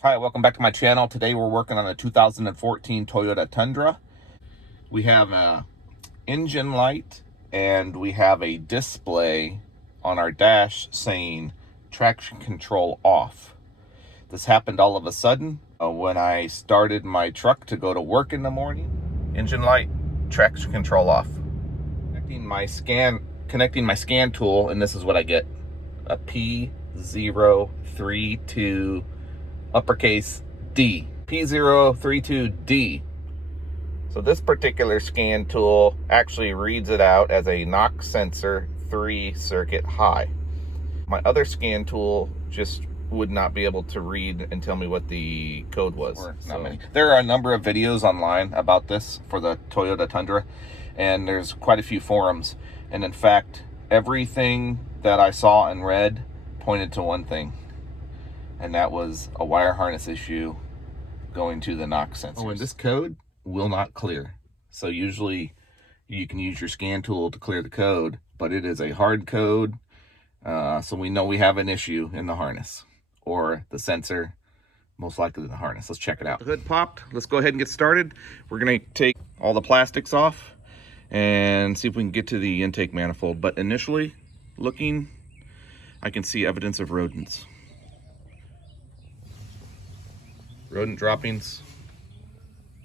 Hi, welcome back to my channel. Today we're working on a 2014 Toyota Tundra. We have a engine light and we have a display on our dash saying traction control off. This happened all of a sudden when I started my truck to go to work in the morning. Engine light, traction control off. Connecting my scan tool, and this is what I get. A P032 uppercase D, P032D. So this particular scan tool actually reads it out as a knock sensor 3 circuit high. My other scan tool just would not be able to read and tell me what the code was. Not many. There are a number of videos online about this for the Toyota Tundra, and there's quite a few forums. And in fact, everything that I saw and read pointed to one thing, and that was a wire harness issue going to the knock sensors. Oh, and this code will not clear. So usually you can use your scan tool to clear the code, but it is a hard code. So we know we have an issue in the harness or the sensor, most likely the harness. Let's check it out. The hood popped. Let's go ahead and get started. We're gonna take all the plastics off and see if we can get to the intake manifold. But initially looking, I can see evidence of rodents. Rodent droppings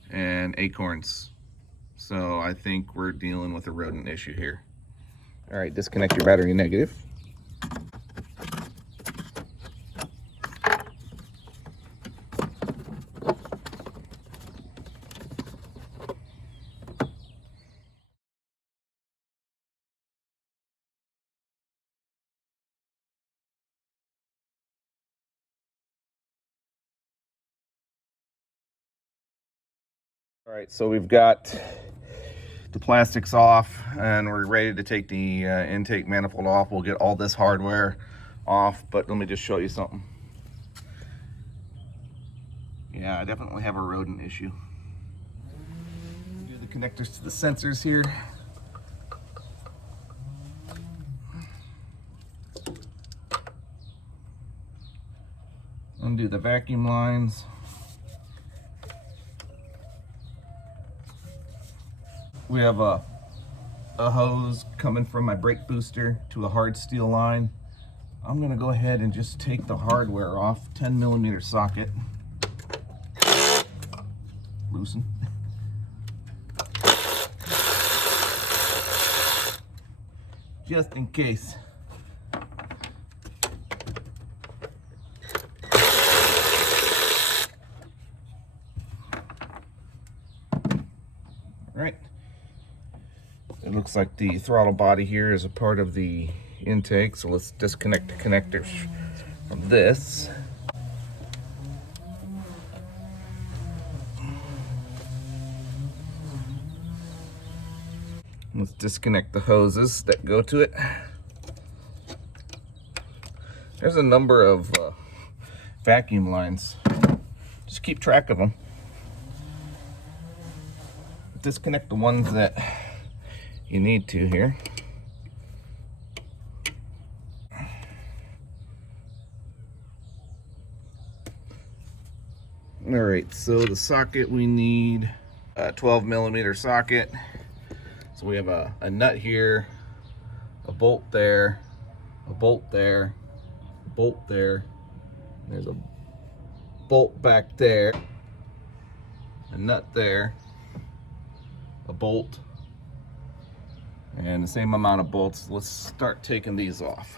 and acorns. So I think we're dealing with a rodent issue here. All right, disconnect your battery negative. All right, so we've got the plastics off and we're ready to take the intake manifold off. We'll get all this hardware off, but let me just show you something. Yeah, I definitely have a rodent issue. Do the connectors to the sensors here. Undo the vacuum lines. We have a hose coming from my brake booster to a hard steel line. I'm gonna go ahead and just take the hardware off, 10mm socket. Loosen. Just in case. All right. It looks like the throttle body here is a part of the intake, so let's disconnect the connectors from this. Let's disconnect the hoses that go to it. There's a number of vacuum lines. Just keep track of them. Disconnect the ones that you need to here. All right, so the socket we need a 12mm socket. So we have a nut here, a bolt there, a bolt there, a bolt there. There's a bolt back there, a nut there, a bolt, and the same amount of bolts. Let's start taking these off.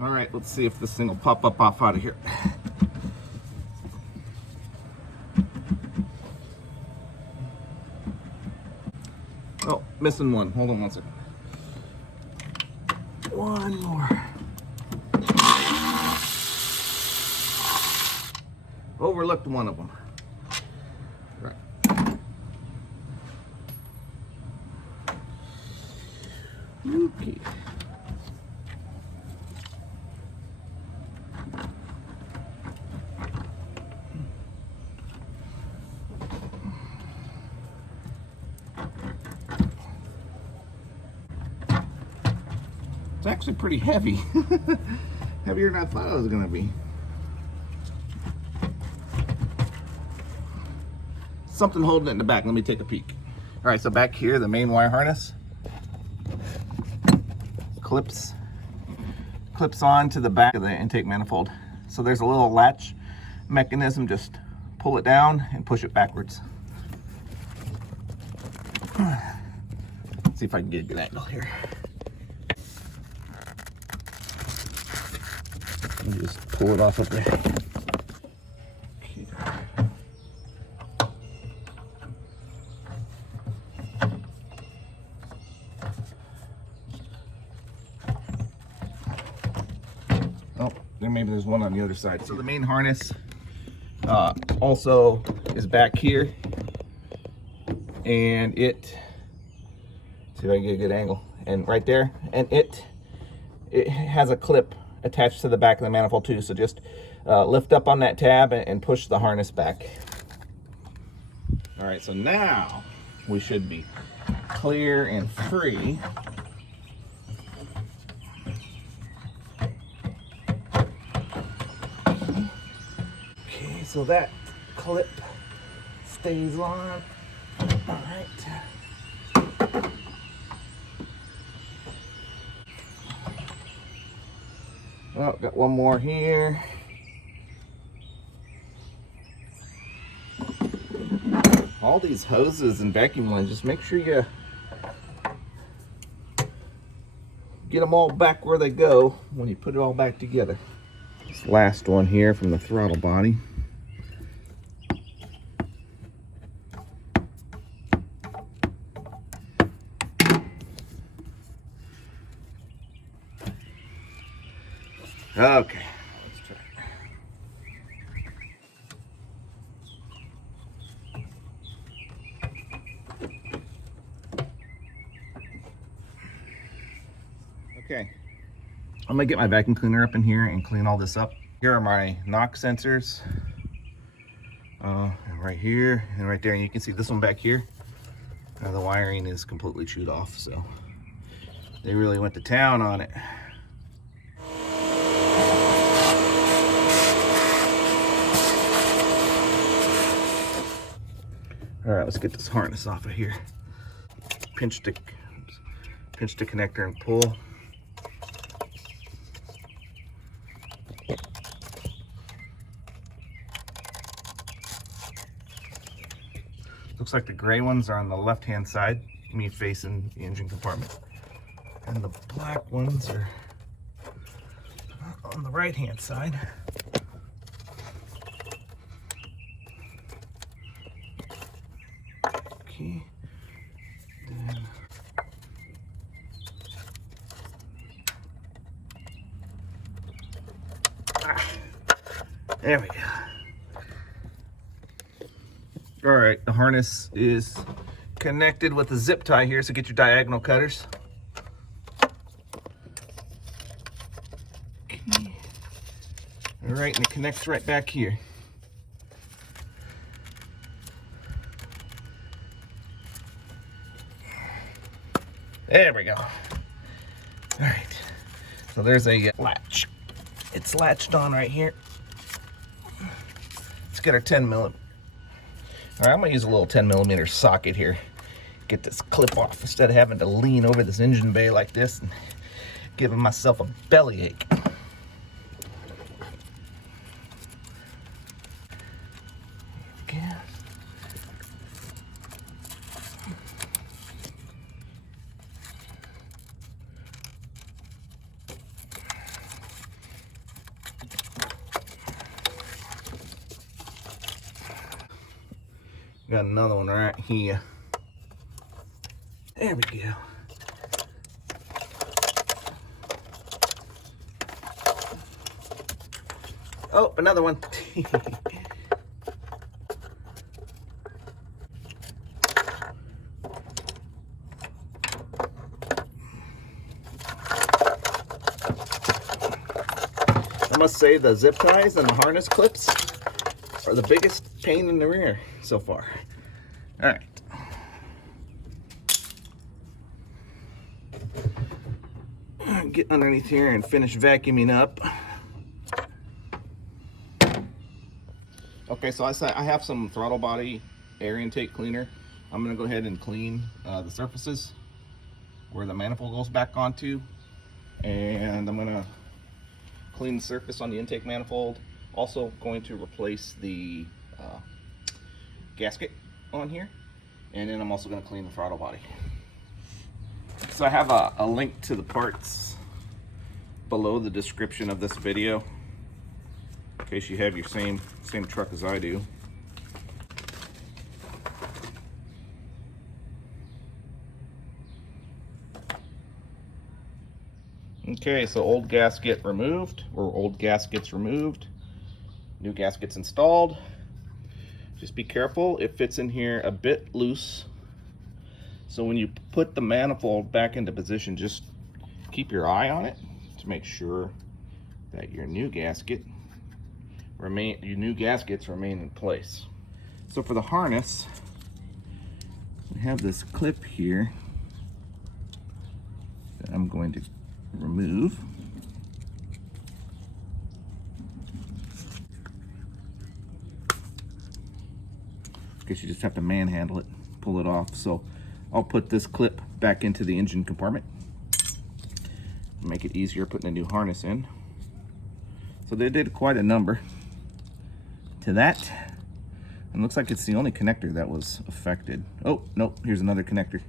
All right, let's see if this thing will pop up off out of here. Oh, missing one. Hold on one second. One more. Overlooked one of them. Right. Okay. actually pretty heavy. Heavier than I thought it was gonna be. Something holding it in the back. Let me take a peek. All right, so back here, the main wire harness clips on to the back of the intake manifold. So there's a little latch mechanism. Just pull it down and push it backwards. Let's see if I can get a good angle here. Let me just pull it off up there. Okay. Oh, maybe there's one on the other side. So the main harness also is back here, and it, see if I can get a good angle, and right there, and it has a clip attached to the back of the manifold too. So just lift up on that tab and push the harness back. All right, so now we should be clear and free. Okay, so that clip stays on. All right. Oh, got one more here. All these hoses and vacuum lines, just make sure you get them all back where they go when you put it all back together. This last one here from the throttle body. Okay, let's try it. Okay, I'm gonna get my vacuum cleaner up in here and clean all this up. Here are my knock sensors. Right here and right there, and you can see this one back here. The wiring is completely chewed off, so they really went to town on it. All right, let's get this harness off of here. Pinch the connector and pull. Looks like the gray ones are on the left-hand side, me facing the engine compartment. And the black ones are on the right-hand side. Okay. Then there we go. All right, the harness is connected with a zip tie here, so get your diagonal cutters. Okay. All right, and it connects right back here. There we go. All right, so there's a latch. It's latched on right here. Let's get our 10 millimeter. All right, I'm gonna use a little 10 millimeter socket here. Get this clip off instead of having to lean over this engine bay like this and giving myself a bellyache. Okay. Got another one right here. There we go. Oh, another one. I must say the zip ties and the harness clips are the biggest pain in the rear so far. All right. get underneath here and finish vacuuming up. Okay, so I have some throttle body air intake cleaner. I'm gonna go ahead and clean the surfaces where the manifold goes back onto, and I'm gonna clean the surface on the intake manifold. Also going to replace the gasket on here, and then I'm also going to clean the throttle body. So I have a link to the parts below the description of this video, in case you have your same truck as I do. Okay, so old gasket removed, or old gaskets removed, new gaskets installed. Just be careful, it fits in here a bit loose. So when you put the manifold back into position, just keep your eye on it to make sure that your new gaskets remain in place. So for the harness, we have this clip here that I'm going to remove. Guess you just have to manhandle it, pull it off. So I'll put this clip back into the engine compartment, make it easier putting a new harness in. So they did quite a number to that, and looks like it's the only connector that was affected. Oh nope, here's another connector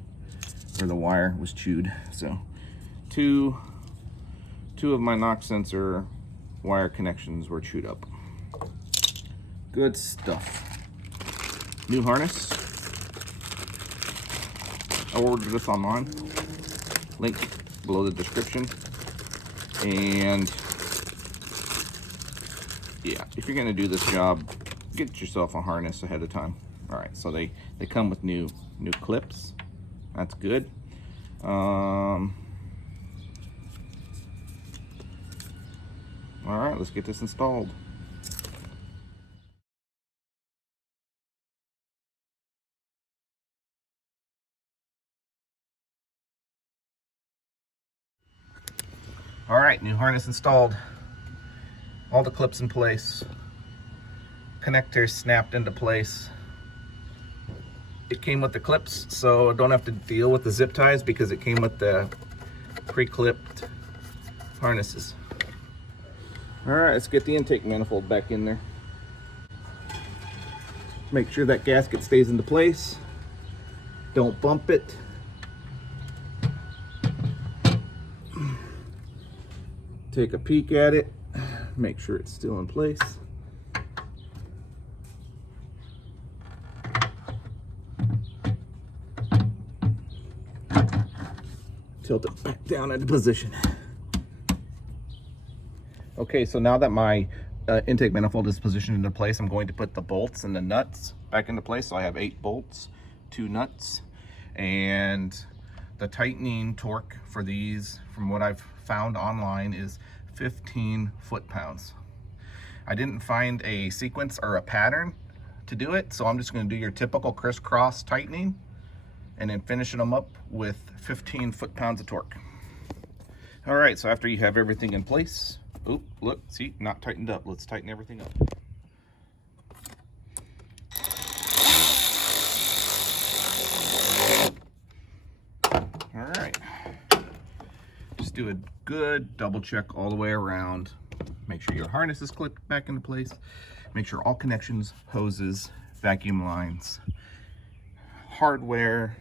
where the wire was chewed. So two of my knock sensor wire connections were chewed up. Good stuff. New harness. I ordered this online. Link below the description. And yeah, if you're gonna do this job, get yourself a harness ahead of time. All right, so they come with new clips. That's good. All right, let's get this installed. All right, new harness installed. All the clips in place. Connectors snapped into place. It came with the clips, so I don't have to deal with the zip ties because it came with the pre-clipped harnesses. All right, let's get the intake manifold back in there. Make sure that gasket stays into place. Don't bump it. Take a peek at it, make sure it's still in place. Tilt it back down into position. Okay, so now that my intake manifold is positioned into place, I'm going to put the bolts and the nuts back into place. So I have 8 bolts, 2 nuts, and the tightening torque for these, from what I've found online, is 15 foot-pounds. I didn't find a sequence or a pattern to do it, so I'm just going to do your typical crisscross tightening and then finishing them up with 15 foot-pounds of torque. All right, so after you have everything in place, oop, look, see, not tightened up. Let's tighten everything up. All right, just do a good double check all the way around. Make sure your harness is clipped back into place. Make sure all connections, hoses, vacuum lines, hardware,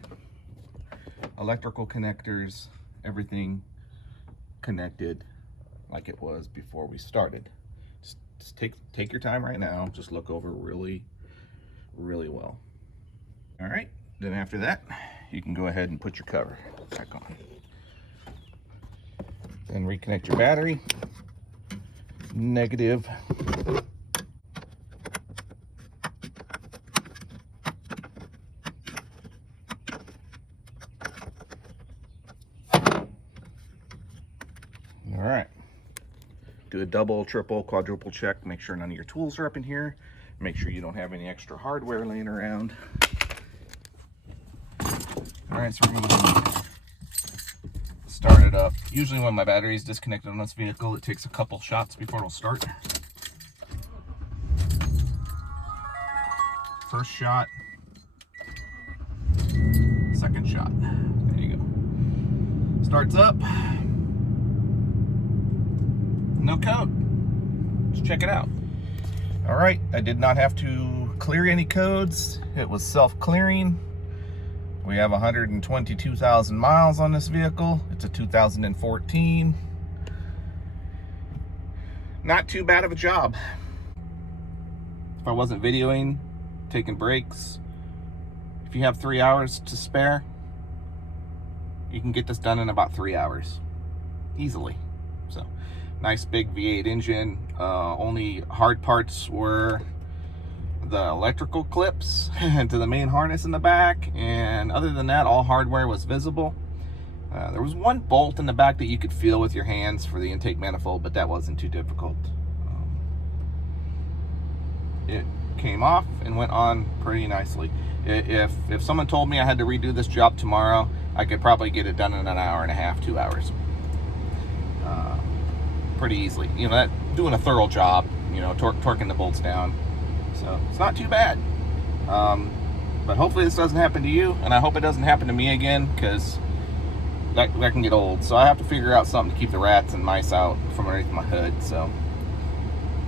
electrical connectors, everything connected like it was before we started. Just take your time right now. Just look over really well. All right, then after that, you can go ahead and put your cover back on. Then reconnect your battery. Negative. All right. Do a double, triple, quadruple check. Make sure none of your tools are up in here. Make sure you don't have any extra hardware laying around. All right, so we're going to start it up. Usually when my battery is disconnected on this vehicle, it takes a couple shots before it'll start. First shot. Second shot. There you go. Starts up. No code. Let's check it out. All right, I did not have to clear any codes. It was self-clearing. We have 122,000 miles on this vehicle. It's a 2014. Not too bad of a job. If I wasn't videoing, taking breaks, if you have 3 hours to spare, you can get this done in about 3 hours. Easily. So, nice big V8 engine. Only hard parts were the electrical clips to the main harness in the back, and other than that, all hardware was visible. There was one bolt in the back that you could feel with your hands for the intake manifold, but that wasn't too difficult. It came off and went on pretty nicely. If someone told me I had to redo this job tomorrow, I could probably get it done in an hour and a half, 2 hours. Pretty easily. You know, that doing a thorough job, you know, torquing the bolts down. So it's not too bad. But hopefully this doesn't happen to you, and I hope it doesn't happen to me again, because that can get old. So I have to figure out something to keep the rats and mice out from underneath my hood. So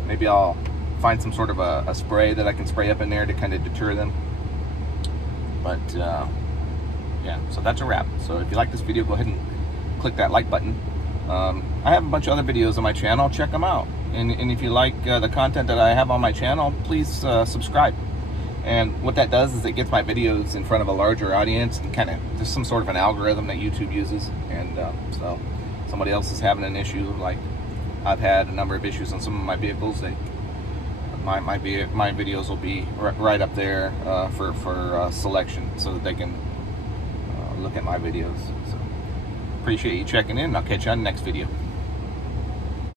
maybe I'll find some sort of a spray that I can spray up in there to kind of deter them. But yeah, so that's a wrap. So if you like this video, go ahead and click that like button. I have a bunch of other videos on my channel. Check them out. And if you like the content that I have on my channel, please subscribe. And what that does is it gets my videos in front of a larger audience, and kind of there's some sort of an algorithm that YouTube uses. And so somebody else is having an issue, like I've had a number of issues on some of my vehicles, my videos will be right up there for selection, so that they can look at my videos. So appreciate you checking in. I'll catch you on the next video.